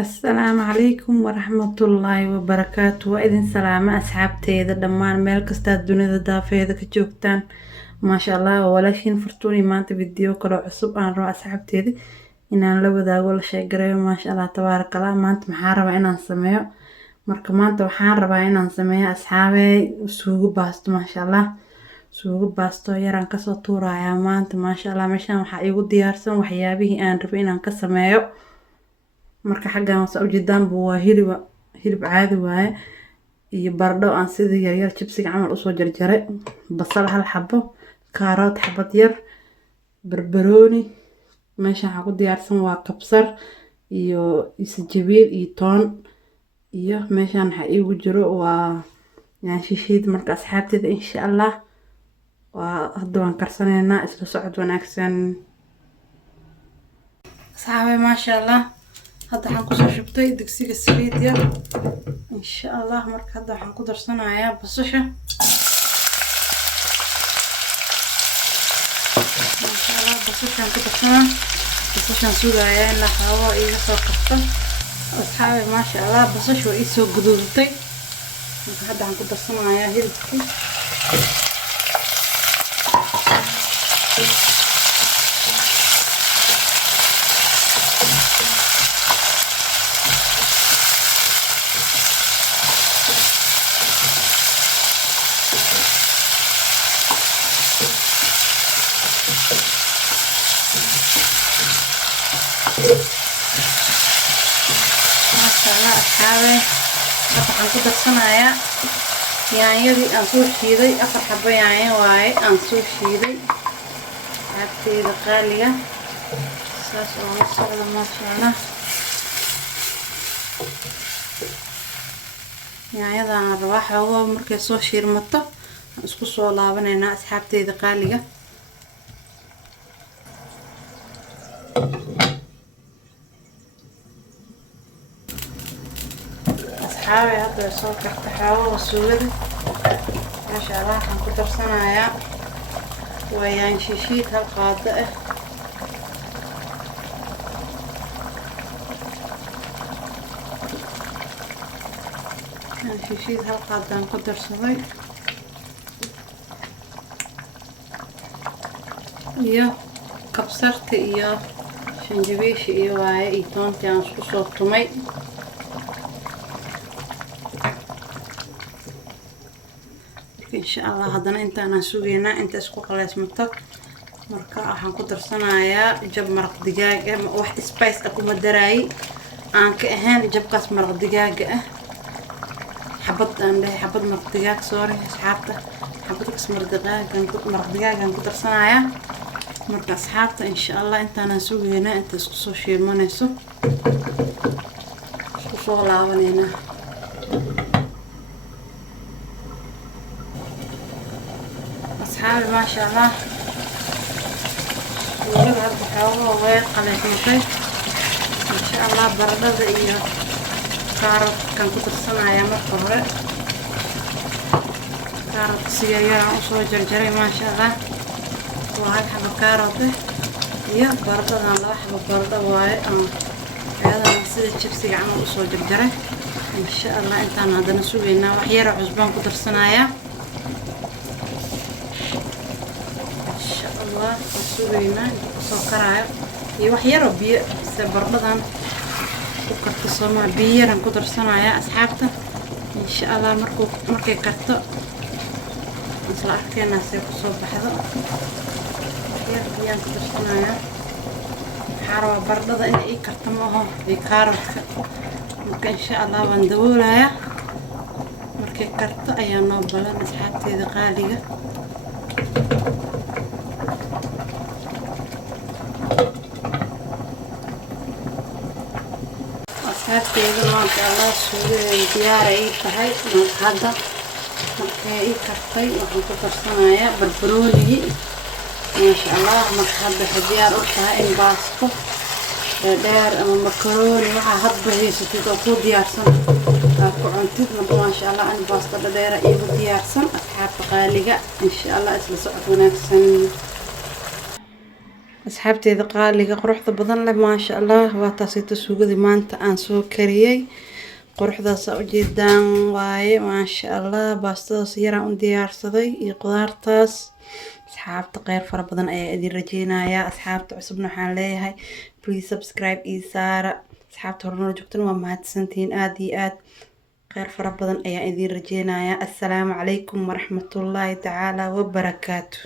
السلام عليكم ورحمة الله وبركاته. وإذن سلامة أصحابتي دمان ميل كستا الدنيا دافيدا كجوجتان ما شاء الله. ولكن فرتوني ما أنت فيديو كلو عصب عن رو أصحابتي إن أنا لو ذا أقول شيء قريب ما شاء الله تبارك الله. ما أنت محاربة إن نسميه مركب ما أنت محاربة إن نسميه أصحابي سوق باست ما شاء الله. suugo baasto yaraan kasoo tuurayaa maanta maasha Allah. Meeshaan waxaa igu diyaarsan waxyaabihii aan rabay inaan ka sameeyo. marka xaggan waa ujeedaan buu waa hilib caadi waaye iyo baradho aan sidii yaryar jibsiga camal usoo jarjaray, basal hal xabo, kaarot xabad yar, barbarooni. meeshaan waxaa ku diyaarsan waa kabsar iyo isjibiil iyo toon, iyo meeshaan waxaa igu jiro waa yaan shishiid. marka asxaabteeda insha Allah hadda waan karsanaynaa. isla socod wanaagsan asxaabe. maasha Allah hadda waxaan kusoo shubtay digsiga saliid yar insha Allah. marka hadda waxaan ku darsanayaa basasha. maasha Allah basashaan ku darsanaa. basashaan sugayaa in la xaabo iga soo karto asxaabe. maasha Allah basasha waa ii soo guduudtay. marka hadda waxaan ku darsanayaa hilibkii. maasha Allah asxaabe waxaan ku darsanayaa yaanyadii aan soo shiiday. 4 xabo yaanyo waaye aan soo shiiday asxaabteyda qaaliga. saas oo la socda maasha Allah. yaanyadaan rabaa xoogo markay soo shiirmato aan isku soo laabanaynaa asxaabteyda qaaliga. asxaabe hadda soo karta xoogo suugada maasha Allah. waxaan ku darsanayaa waa yaan shishiid hal qaado ah. yaan shishiid hal qaadaan ku darsaday iyo kabsarta iyo shanjabiisha iyo waaye iyo toontii aan isku soo tumay. insha Allah haddana intaanaan sugaynaa inta isku qaleysmato. marka waxaan ku darsanayaa jab maraq digaag ah. wax spice ah kuma daraayay aan ka ahayn jabkaas maraq digaaga ah. xabad maraq digaag sorry asxaabta. xabadkaas maraq digaagan ku darsanayaa. marka asxaabta insha Allah intaanaan sugaynaa inta isku soo shiimanayso isku soo laabanaynaa. asxaabe maasha Allah suugada hadda xoogo way qaleysmatay insha Allah. baradhada iyo kaarotkan ku darsanayaa marka hore. kaarot si yaryar aan usoo jarjaray maasha Allah. waa hal xabo kaarot iyo baradhadan 2 xabo baradho waaye ayadana sida jibsiga camal usoo jarjaray insha Allah. intaan haddana sugaynaa wax yar cusbaan ku darsanayaa insha Allah. sugaynaa soo karaayo iyo wax yar oo biyo si baradhadan ku karto Soomaa biyo yaran ku darsanayaa asxaabta insha Allah. markay karto isla arkeenaa si ku soo baxdo yar biyaan ku darsanayaa. waxaa rabaa baradhada inay ii karto ma aho iyo kaarotka. marka insha Allah waan daboolayaa. markay karto ayaa noo balan asxaabteyda qaaliga. asxaabteyda maanta Allah suugadeeda diyaar ay tahay. hadda markay ii kartay waxaan ku darsanayaa barbaroonigii maasha Allah. marka hadda waxay diyaar u tahay in baasto dheer ama makarooni waxaa hadba haysatid oo ku diyaarsan aad ku cuntid. marka maasha Allah in baasto dheer iigu diyaarsan asxaabta qaaliga insha Allah. isla socod wanaagsan asxaabteeda qaaliga quruxda badan leh maasha allah waa taasita suugadii maanta aan soo kariyey quruxdaas ujeedaan waaye maasha allah baastadaas yaraan u diyaarsaday iyo qudaartaas asxaabta kheyr fara badan ayaa idin rajeynayaa asxaabta cusubna waxaan leeyahay please subscribe ii saara asxaabta hore noo joogtana waa mahadsantihiin aad iyo aad kheyr fara badan ayaa idin rajeynayaa assalaamu calaykum waraxmatullaahi tacaala wabarakaatu